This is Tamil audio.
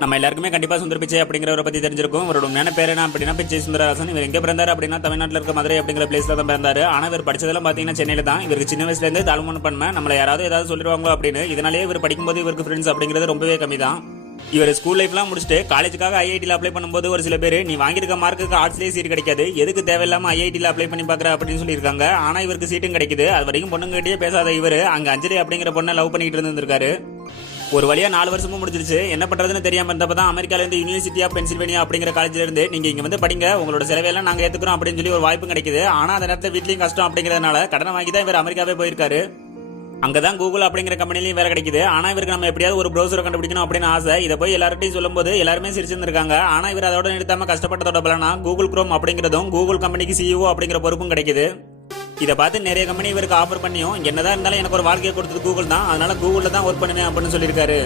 நம்ம எல்லாருக்குமே கண்டிப்பா சுந்தர் பிச்சை அப்படிங்கிறவரை பத்தி தெரிஞ்சிருக்கும். அவரோட உண்மையான பேர் என்ன அப்படின்னா பிச்சை சுந்தரராசன். இவர் எங்க பிறந்தாரு அப்படின்னா தமிழ்நாட்டில் இருக்க மதுரை அப்படிங்கிற பிளேஸ்ல தான் பிறந்தாரு. ஆனா இவர் படிச்சதெல்லாம் பாத்தீங்கன்னா சென்னையில தான். இவருக்கு சின்ன வயசுல இருந்து தாழ்மன பண்ண நம்மள யாராவது ஏதாவது சொல்லிடுவாங்களோ அப்படின்னு இதனாலேயே இவர் படிக்கும்போது இவருக்கு ஃப்ரெண்ட்ஸ் அப்படிங்கிறது ரொம்பவே கம்மி தான். இவர் ஸ்கூல் லைஃப்லாம் முடிச்சுட்டு காலேஜுக்காக ஐஐடியில் அப்ளை பண்ணும்போது ஒரு சில பேர் நீ வாங்கியிருக்க மார்க்குக்கு ஆர்ட்ஸ்லேயே சீட் கிடைக்காது, எதுக்கு தேவையில்லாம ஐஐடியில் அப்ளை பண்ணி பார்க்குற அப்படின்னு சொல்லியிருக்காங்க. ஆனால் இவருக்கு சீட்டும் கிடைக்குது. அது வரைக்கும் பொண்ணுங்கிட்டே பேசாத இவர் அங்கே அஞ்சலி அப்படிங்கிற பொண்ணை லவ் பண்ணிட்டு இருந்திருக்காரு. ஒரு வழியா 4 வருஷமும் முடிஞ்சிருச்சு. என்ன பண்றதுன்னு தெரியாம இருந்தப்பதான் அமெரிக்கால இருந்து யூனிவர்சிட்டி ஆஃப் பென்சில்வேனியா அப்படிங்கிற காலேஜ்ல இருந்து நீங்க இங்க வந்து படிங்க, உங்களோட செலவையெல்லாம் நாங்க ஏத்துக்கிறோம் அப்படின்னு சொல்லி ஒரு வாய்ப்பு கிடைக்குது. ஆனா அந்த நேரத்தில் வீட்லயும் கஷ்டம் அப்படிங்கறதுனால கடனை வாங்கி தான் இவர் அமெரிக்காவே போயிருக்காரு. அங்கதான் கூகுள் அப்படிங்கிற கம்பெனிலையும் வேலை கிடைக்குது. ஆனா இவருக்கு நம்ம எப்படியாவது ஒரு ப்ரௌசரை கண்டுபிடிக்கணும் அப்படின்னு ஆசை. இதை போய் எல்லார்ட்டையும் சொல்லும்போது எல்லாருமே சிரிச்சிருந்திருக்காங்க. ஆனா இவர் அதோட நிறுத்தாம கஷ்டப்பட்டதோட பலனா கூகுள் குரோம் அப்படிங்கிறதும் கூகுள் கம்பெனிக்கு சிஇஓ அப்படிங்கிற பொறுப்பும் கிடைக்குது. இதை பார்த்து நிறைய கம்பெனி இவருக்கு ஆஃபர் பண்ணியும் என்னதான் இருந்தாலும் எனக்கு ஒரு வாழ்க்கையை கொடுத்தது கூகுள் தான், அதனால கூகுள்ல தான் ஒர்க் பண்ணுவேன் அப்படின்னு சொல்லியிருக்காரு.